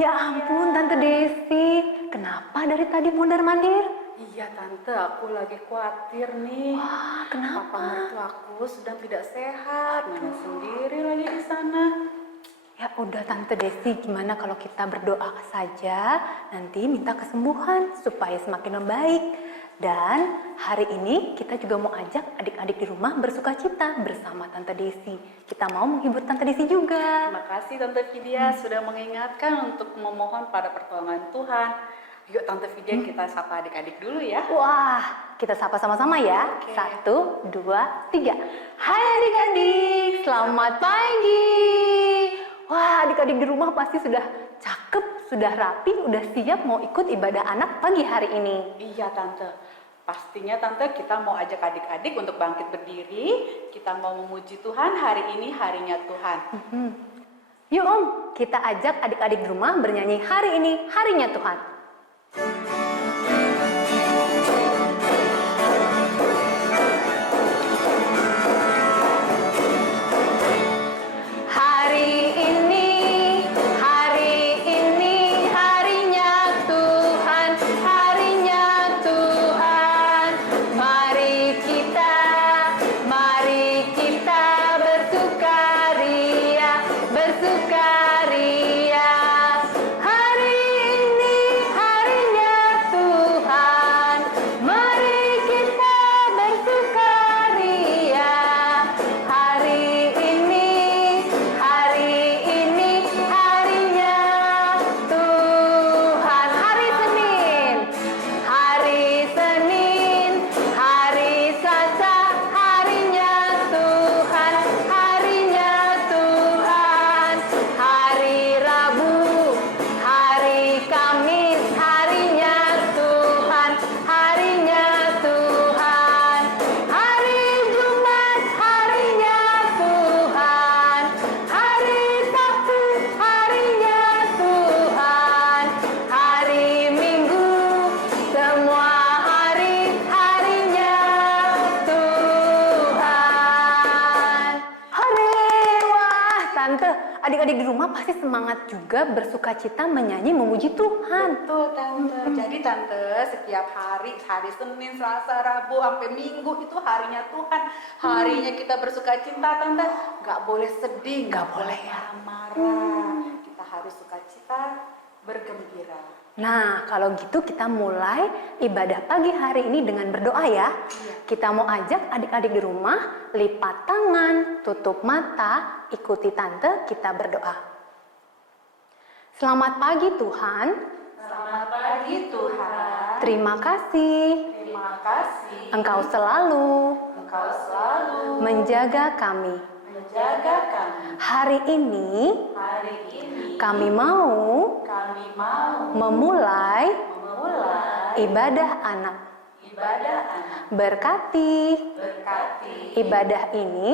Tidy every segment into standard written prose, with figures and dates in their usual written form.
Ya ampun, Tante Desi. Kenapa dari tadi mondar-mandir? Iya Tante, aku lagi khawatir nih. Wah, kenapa? Papa mertuaku sedang tidak sehat, Nenek sendiri lagi di sana. Ya udah Tante Desi, gimana kalau kita berdoa saja, nanti minta kesembuhan supaya semakin membaik. Dan hari ini kita juga mau ajak adik-adik di rumah bersuka cita bersama Tante Desi. Kita mau menghibur Tante Desi juga. Terima kasih Tante Vidya sudah mengingatkan untuk memohon pada pertolongan Tuhan. Yuk Tante Vidya kita sapa adik-adik dulu ya. Wah, kita sapa sama-sama ya. Oke. 1, 2, 3. Hai adik-adik, selamat pagi. Wah, adik-adik di rumah pasti sudah cakep, sudah rapi, udah siap mau ikut ibadah anak pagi hari ini. Iya Tante, pastinya Tante kita mau ajak adik-adik untuk bangkit berdiri. Kita mau memuji Tuhan, hari ini harinya Tuhan. Yuk Om, kita ajak adik-adik di rumah bernyanyi hari ini harinya Tuhan. Hari ini harinya Tuhan, harinya Tuhan. Mari kita bersukaria, bersukaria. Hari ini harinya Tuhan. Mari kita bersukaria. Hari ini harinya Tuhan. Hari Selasa, harinya Tuhan, harinya Tuhan. Hari Rabu, hari Kamis, harinya Tuhan, harinya Tuhan. Hari Jumat, harinya Tuhan. Hari Sabtu, harinya Tuhan. Hari Minggu, semua harinya Tuhan. Wah, Tante, adik-adik di rumah pasti semangat juga bersuka cita menyanyi memuji Tuhan. Betul Tante. Jadi Tante, setiap hari Senin, Selasa, Rabu, sampai Minggu itu harinya Tuhan. Harinya kita bersuka cita Tante. Gak boleh sedih, gak boleh marah-marah. Kita harus suka cita, bergembira. Nah, kalau gitu kita mulai ibadah pagi hari ini dengan berdoa ya. Kita mau ajak adik-adik di rumah lipat tangan, tutup mata, ikuti Tante, kita berdoa. Selamat pagi Tuhan. Selamat pagi Tuhan. Terima kasih. Terima kasih. Engkau selalu Engkau selalu menjaga kami. menjaga kami. Hari ini Hari ini kami mau kami mau memulai memulai ibadah anak. ibadah anak. Berkati Berkati ibadah ini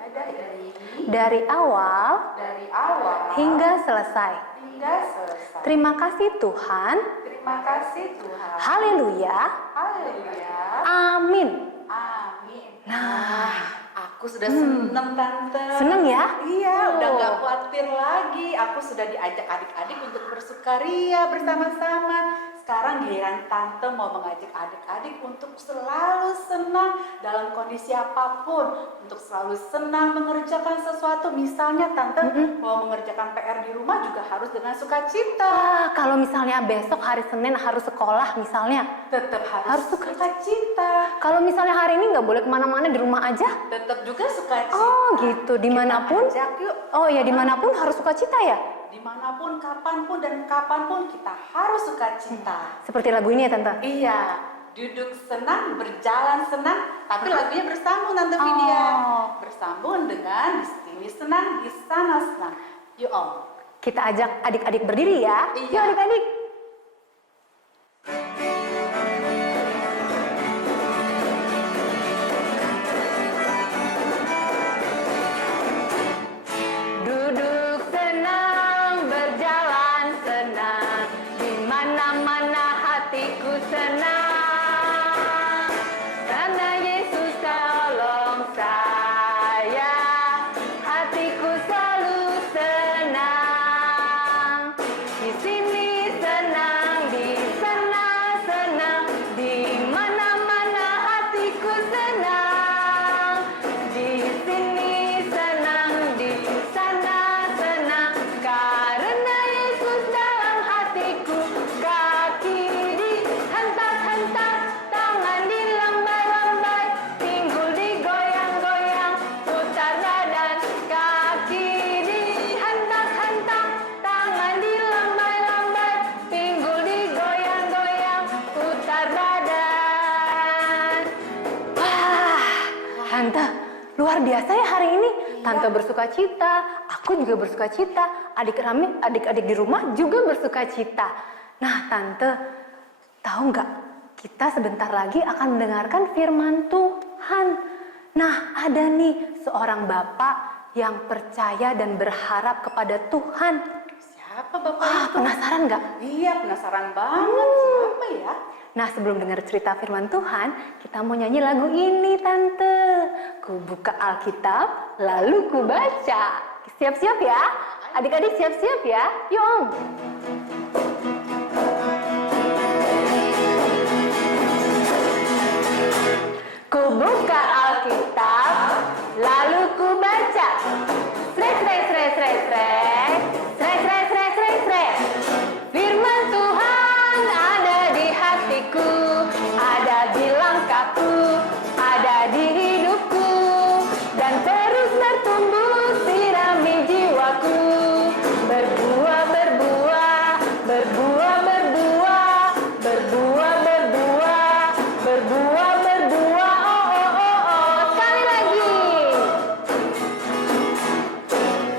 ibadah ini dari awal dari awal hingga selesai. hingga selesai. Terima kasih Tuhan. Terima kasih Tuhan. Haleluya. Haleluya. Amin. Amin. Nah, Aku sudah seneng Tante. seneng ya? Iya, udah Oh. gak khawatir lagi. Aku sudah diajak adik-adik untuk bersukaria bersama-sama. Sekarang giliran Tante mau mengajak adik-adik untuk selalu senang dalam kondisi apapun. Untuk selalu senang mengerjakan sesuatu. Misalnya Tante mau mengerjakan PR di rumah juga harus dengan sukacita. Wah, kalau misalnya besok hari Senin harus sekolah misalnya. Tetap Harus harus sukacita. Kalau misalnya hari ini nggak boleh kemana-mana di rumah aja. Tetap juga sukacita. Oh gitu, dimanapun. Ajak yuk. Oh ya, dimanapun harus sukacita ya. Dimanapun, kapanpun, dan kapanpun kita harus sukacita. Seperti lagu ini ya Tante. Iya, duduk senang, berjalan senang, tapi lagunya bersambung Tante Vidya. Oh. Bersambung dengan di sini senang, di sana senang. Yuk Om. Kita ajak adik-adik berdiri ya. Iya. Yuk adik-adik. Tante, luar biasa ya hari ini. Tante bersuka cita, aku juga bersuka cita, adik-adik di rumah juga bersuka cita. Nah, Tante, tahu nggak? Kita sebentar lagi akan mendengarkan firman Tuhan. Nah, ada nih seorang bapak yang percaya dan berharap kepada Tuhan. Siapa bapak Wah, itu? penasaran nggak? Iya, penasaran banget. Siapa ya? Nah, sebelum dengar cerita firman Tuhan, kita mau nyanyi lagu ini, Tante. Ku buka Alkitab, lalu ku baca. Siap-siap ya? Adik-adik siap-siap ya? Yuk, Om. Ku buka Alkitab, lalu ku baca. Srek, srek, srek, srek, srek. Srek, srek, srek, srek, srek. Firman Tuhan ada di hatiku, ada di langkahku, ada di hidupku, dan terus bertumbuh sirami jiwaku. Berbuah, berbuah, berbuah, berbuah, berbuah, berbuah, berbuah, berbuah. Oh, oh, oh, oh. Sekali lagi.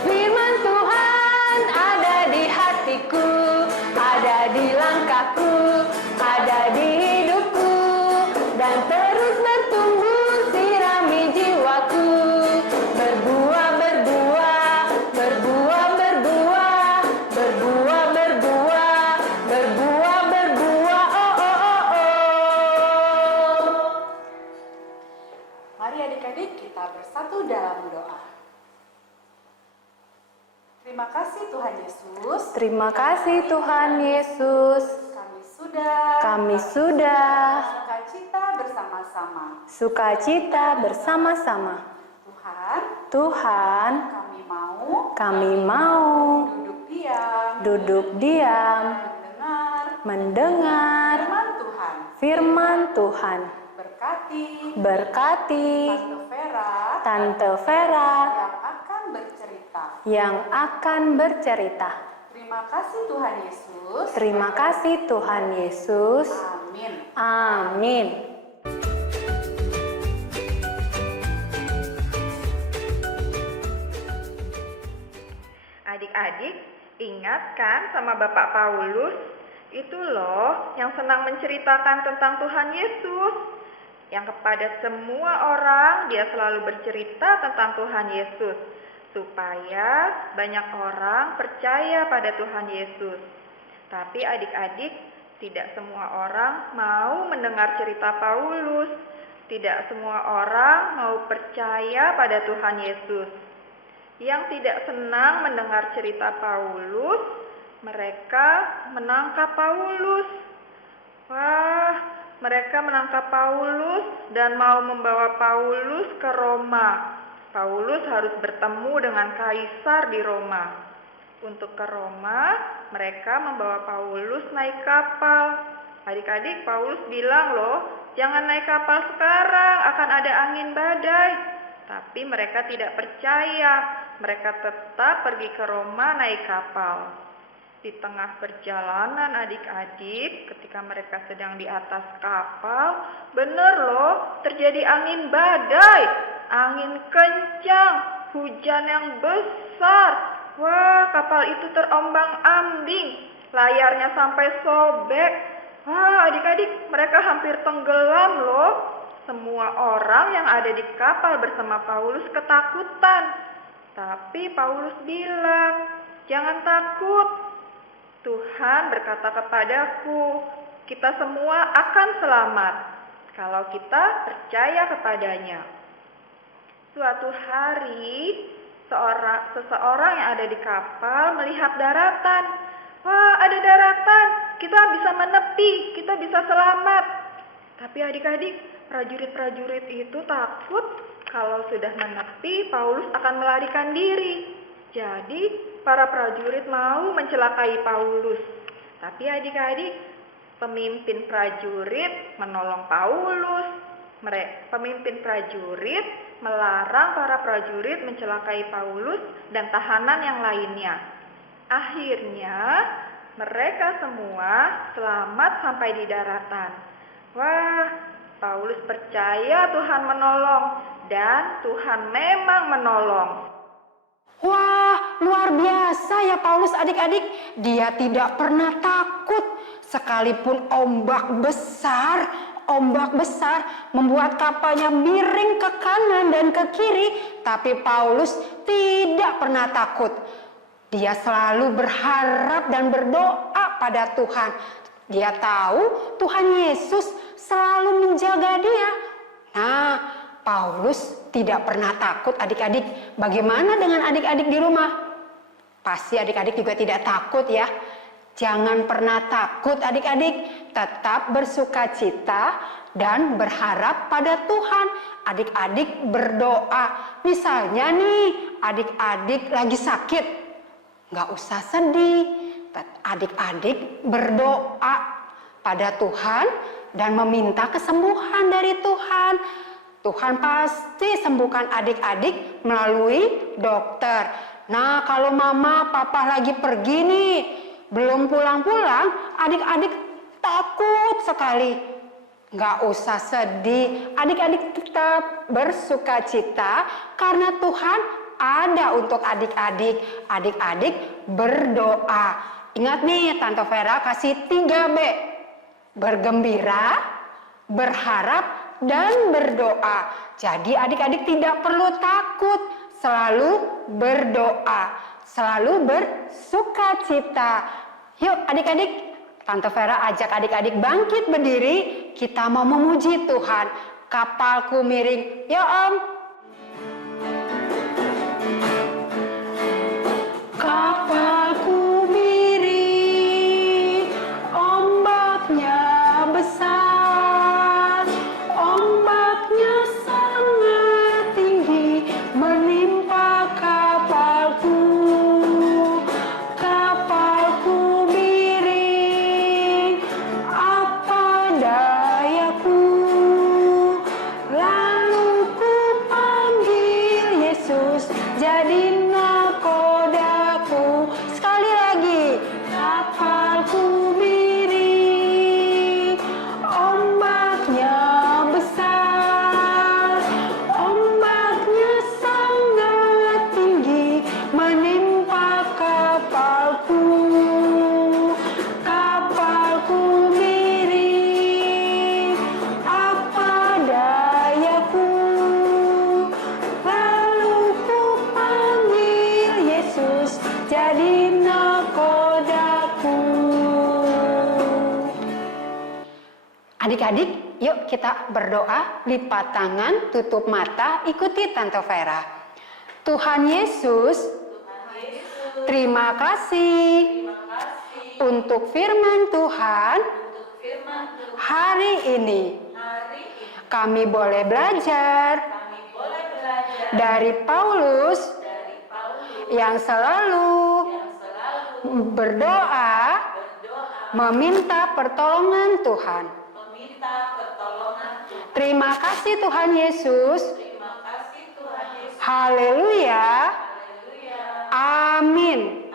Firman Tuhan ada di hatiku, ada di langkahku, ada di hidupku, dan terus bertumbuh sirami jiwaku. Berbuah, berbuah, berbuah, berbuah, berbuah, berbuah, berbuah, berbuah. Oh, oh, oh, oh. Mari adik-adik kita bersatu dalam doa. Terima kasih Tuhan Yesus. Terima kasih Tuhan Yesus. Kami sudah sukacita bersama-sama. Sukacita bersama-sama. Tuhan, kami mau duduk diam, mendengar firman Tuhan. Berkati Tante Vera yang akan bercerita. Terima kasih Tuhan Yesus. Terima kasih Tuhan Yesus. Amin. Amin. Adik-adik, ingat kan sama Bapak Paulus? Itu loh yang senang menceritakan tentang Tuhan Yesus. Yang kepada semua orang dia selalu bercerita tentang Tuhan Yesus. Supaya banyak orang percaya pada Tuhan Yesus. Tapi adik-adik, tidak semua orang mau mendengar cerita Paulus. Tidak semua orang mau percaya pada Tuhan Yesus. Yang tidak senang mendengar cerita Paulus, mereka menangkap Paulus. Wah, mereka menangkap Paulus dan mau membawa Paulus ke Roma. Paulus harus bertemu dengan kaisar di Roma. Untuk ke Roma, mereka membawa Paulus naik kapal. Adik-adik, Paulus bilang loh, jangan naik kapal sekarang, akan ada angin badai. Tapi mereka tidak percaya. Mereka tetap pergi ke Roma naik kapal. Di tengah perjalanan adik-adik, ketika mereka sedang di atas kapal, bener loh, terjadi angin badai, angin kencang, hujan yang besar. Wah, kapal itu terombang-ambing, layarnya sampai sobek. Wah, adik-adik, mereka hampir tenggelam loh. Semua orang yang ada di kapal bersama Paulus ketakutan. Tapi Paulus bilang, jangan takut. Tuhan berkata kepadaku, kita semua akan selamat kalau kita percaya kepadanya. Suatu hari, seseorang yang ada di kapal melihat daratan. Wah, ada daratan, kita bisa menepi, kita bisa selamat. Tapi adik-adik, prajurit-prajurit itu takut kalau sudah menepi, Paulus akan melarikan diri. Jadi, para prajurit mau mencelakai Paulus. Tapi adik-adik, pemimpin prajurit menolong Paulus. Pemimpin prajurit melarang para prajurit mencelakai Paulus dan tahanan yang lainnya. Akhirnya, mereka semua selamat sampai di daratan. Wah, Paulus percaya Tuhan menolong, dan Tuhan memang menolong. Wah, luar biasa ya Paulus adik-adik. Dia tidak pernah takut sekalipun ombak besar membuat kapalnya miring ke kanan dan ke kiri, tapi Paulus tidak pernah takut. Dia selalu berharap dan berdoa pada Tuhan. Dia tahu Tuhan Yesus selalu menjaga dia. Nah, Paulus tidak pernah takut adik-adik. Bagaimana dengan adik-adik di rumah? Pasti adik-adik juga tidak takut ya. Jangan pernah takut adik-adik. Tetap bersukacita dan berharap pada Tuhan. Adik-adik berdoa. Misalnya nih, adik-adik lagi sakit. Nggak usah sedih. Adik-adik berdoa pada Tuhan dan meminta kesembuhan dari Tuhan. Tuhan pasti sembuhkan adik-adik melalui dokter. Nah, kalau mama, papa lagi pergi nih, belum pulang-pulang, adik-adik takut sekali. Nggak usah sedih, adik-adik tetap bersukacita karena Tuhan ada untuk adik-adik. Adik-adik berdoa. Ingat nih, Tante Vera kasih 3B. Bergembira, berharap, dan berdoa. Jadi adik-adik tidak perlu takut, selalu berdoa, selalu bersukacita. Yuk adik-adik, Tante Vera ajak adik-adik bangkit berdiri, kita mau memuji Tuhan. Kapalku miring, ya Om. Kapalku miring, ombaknya besar, ombaknya sangat tinggi menimpa kapalku. Kapalku miring, apa dayaku? Lalu ku panggil Yesus jadi nakodaku. Sekali lagi, kapalku miring, ombaknya besar, ombaknya sangat tinggi menimpa kapalku. Kapalku miring, apa dayaku? Lalu ku panggil Yesus jadi nakodaku. Adik-adik, yuk kita berdoa, lipat tangan, tutup mata, ikuti Tante Vera. Tuhan Yesus, terima kasih untuk firman Tuhan hari ini. Kami boleh belajar dari Paulus yang selalu berdoa meminta pertolongan Tuhan. Terima kasih Tuhan Yesus. Haleluya. Amin.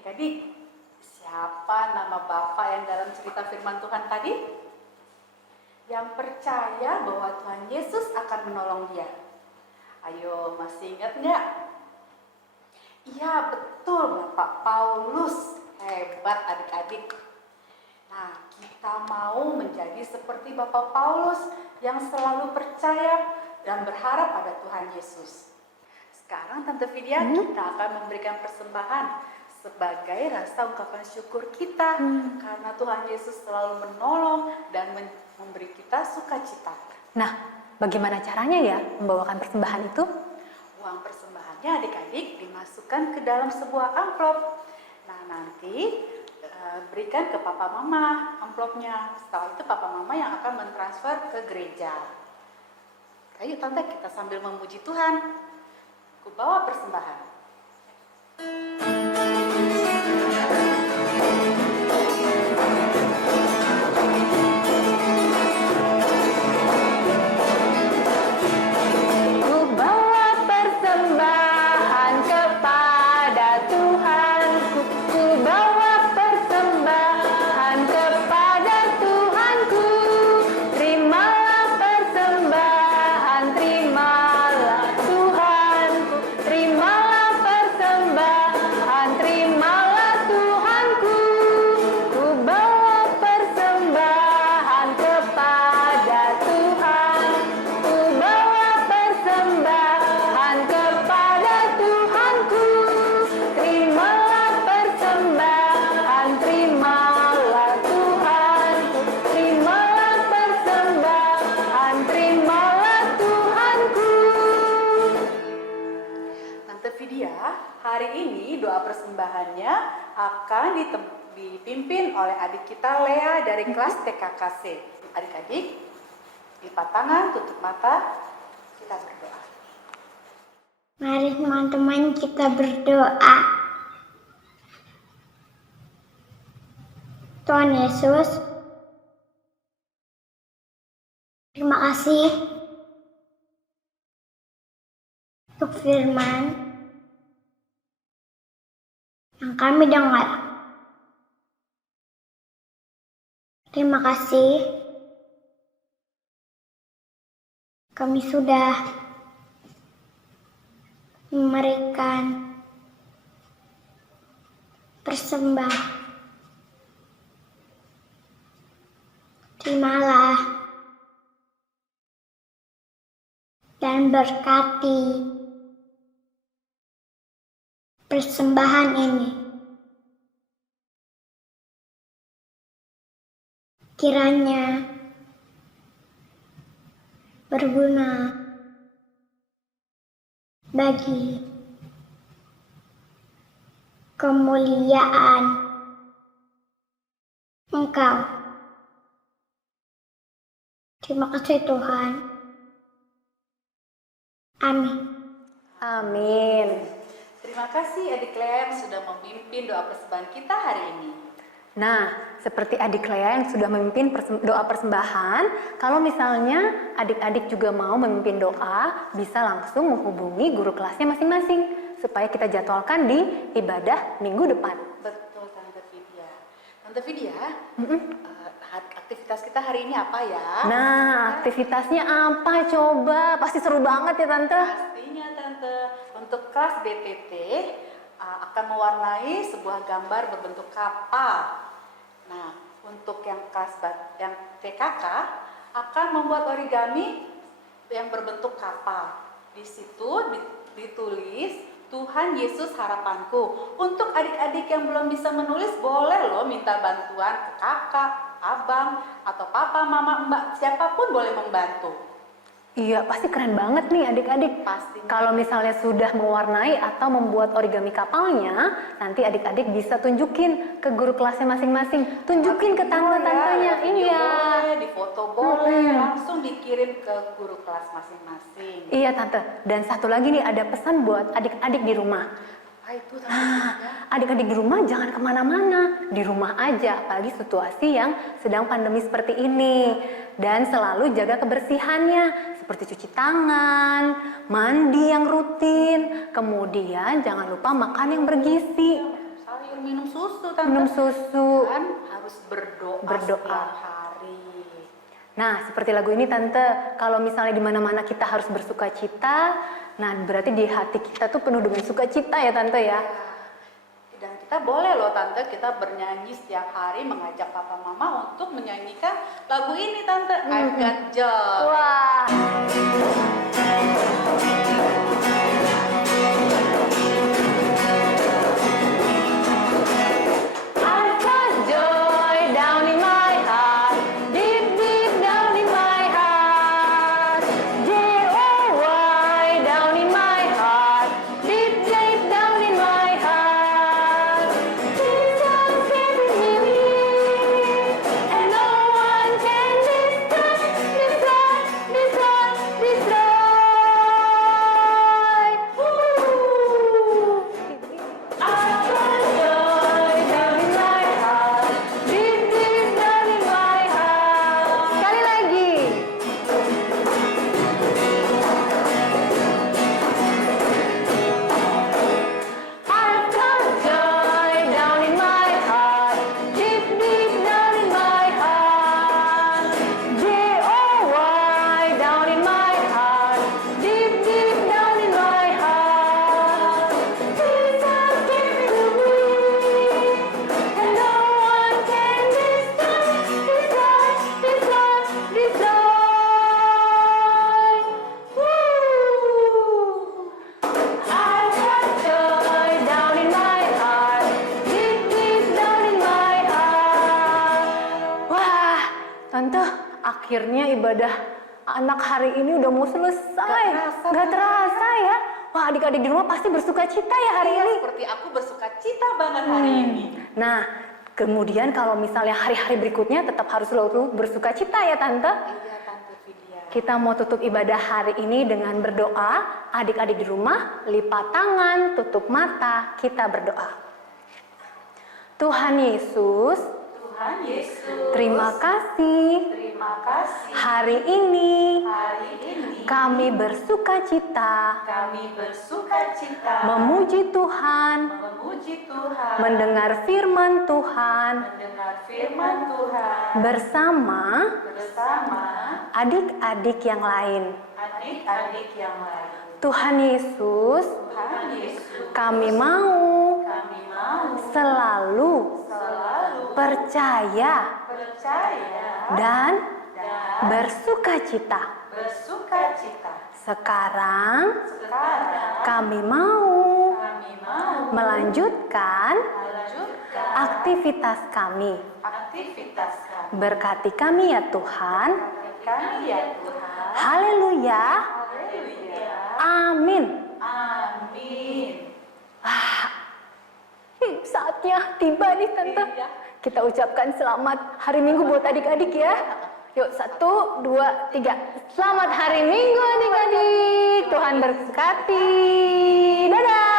Jadi siapa nama Bapak yang dalam cerita firman Tuhan tadi? Yang percaya bahwa Tuhan Yesus akan menolong dia. Ayo, masih ingat nggak? Iya, betul Bapak Paulus. Hebat adik-adik. Nah, kita mau menjadi seperti Bapak Paulus yang selalu percaya dan berharap pada Tuhan Yesus. Sekarang Tante Vidya, kita akan memberikan persembahan sebagai rasa ungkapan syukur kita karena Tuhan Yesus selalu menolong dan memberi kita sukacita. Nah, bagaimana caranya ya membawakan persembahan itu? Uang persembahannya adik-adik dimasukkan ke dalam sebuah amplop. Nah, nanti berikan ke papa mama amplopnya. Setelah itu papa mama yang akan mentransfer ke gereja. Ayo Tante, kita sambil memuji Tuhan. Ku bawa persembahan. Ku bawa persembahan kepada Tuhan. Ku bawa persembahan kepada Tuhanku. Terima persembahannya akan dipimpin oleh adik kita Lea dari kelas TKKC. Adik-adik, lipat tangan, tutup mata, kita berdoa. Mari teman-teman kita berdoa. Tuhan Yesus, terima kasih untuk firman yang kami dengar. Terima kasih kami sudah memberikan persembahan. Terimalah dan berkati persembahan ini. Kiranya berguna bagi kemuliaan Engkau. Terima kasih Tuhan. Amin. Amin. Terima kasih adik Lea yang sudah memimpin doa persembahan kita hari ini. Nah, seperti adik Lea yang sudah memimpin doa persembahan, kalau misalnya adik-adik juga mau memimpin doa, bisa langsung menghubungi guru kelasnya masing-masing, supaya kita jadwalkan di ibadah minggu depan. Betul, Tante Vidya. Tante Vidya, aktivitas kita hari ini apa ya? Nah, aktivitasnya apa coba? Pasti seru banget ya Tante. Pastinya Tante, untuk kelas BTT akan mewarnai sebuah gambar berbentuk kapal. Nah, untuk yang yang TKK akan membuat origami yang berbentuk kapal. Di situ ditulis Tuhan Yesus harapanku. Untuk adik-adik yang belum bisa menulis, boleh loh minta bantuan ke kakak, abang, atau papa, mama, mbak, siapapun boleh membantu. Iya, pasti keren banget nih adik-adik. Pastinya. Kalau misalnya sudah mewarnai atau membuat origami kapalnya, nanti adik-adik bisa tunjukin ke guru kelasnya masing-masing. Tunjukin ke tante-tantenya. Video Iya. boleh, di foto boleh, langsung dikirim ke guru kelas masing-masing. Iya Tante. Dan satu lagi nih, ada pesan buat adik-adik di rumah. Apa itu Tante? Nah, adik-adik di rumah jangan kemana-mana, di rumah aja, apalagi situasi yang sedang pandemi seperti ini. Dan selalu jaga kebersihannya, seperti cuci tangan, mandi yang rutin, kemudian jangan lupa makan yang bergizi. Sayur, minum susu Tante. Minum susu. Dan harus berdoa Berdoa. setiap hari. Nah, seperti lagu ini Tante, kalau misalnya di mana-mana kita harus bersuka cita, nah berarti di hati kita tuh penuh dengan sukacita ya Tante ya. Dan kita boleh loh Tante, kita bernyanyi setiap hari, mengajak papa mama untuk menyanyikan lagu ini Tante, I've Got Joy. Wah. I've got joy down in my heart, deep, deep down in my heart. J-O-Y down in my heart, deep, deep down in my heart. Jesus gave me peace, and no one can destroy, destroy. Woo! I've got joy down in my heart, deep, deep down in my heart. Sekali lagi. I've got joy down in my heart, deep, deep down in my heart. J-O-Y down in my heart, deep, deep down in my heart. Jesus gave it to me, and no one can destroy. Woo! I've got joy down in my heart, deep, deep down in my heart. Wah, Tante, akhirnya ibadah anak hari ini udah mau selesai. Gak terasa, Gak Tante. terasa ya. Wah, adik-adik di rumah pasti bersuka cita ya hari Iya, ini. seperti aku bersuka cita banget hari ini. Nah, kemudian kalau misalnya hari-hari berikutnya tetap harus selalu bersuka cita ya Tante. Iya, Tante Vidya. Kita mau tutup ibadah hari ini dengan berdoa. Adik-adik di rumah, lipat tangan, tutup mata, kita berdoa. Tuhan Yesus, Tuhan Yesus, terima kasih terima kasih. hari ini Hari ini kami bersuka cita kami bersuka cita memuji Tuhan, memuji Tuhan, mendengar firman Tuhan mendengar firman Tuhan bersama bersama adik-adik yang lain. adik-adik yang lain. Tuhan Yesus, Tuhan Yesus, kami mau kami mau selalu selalu percaya percaya dan dan bersuka cita. bersuka cita. Sekarang Sekarang kami mau kami mau melanjutkan melanjutkan aktivitas kami. aktivitas kami. Berkati kami ya Tuhan. Kami ya Tuhan. Haleluya. Haleluya. Amin. Amin. Saatnya tiba nih Tante. Kita ucapkan selamat hari Minggu buat adik-adik ya. Yuk 1, 2, 3. Selamat hari Minggu adik-adik. Tuhan berkati. Dadah.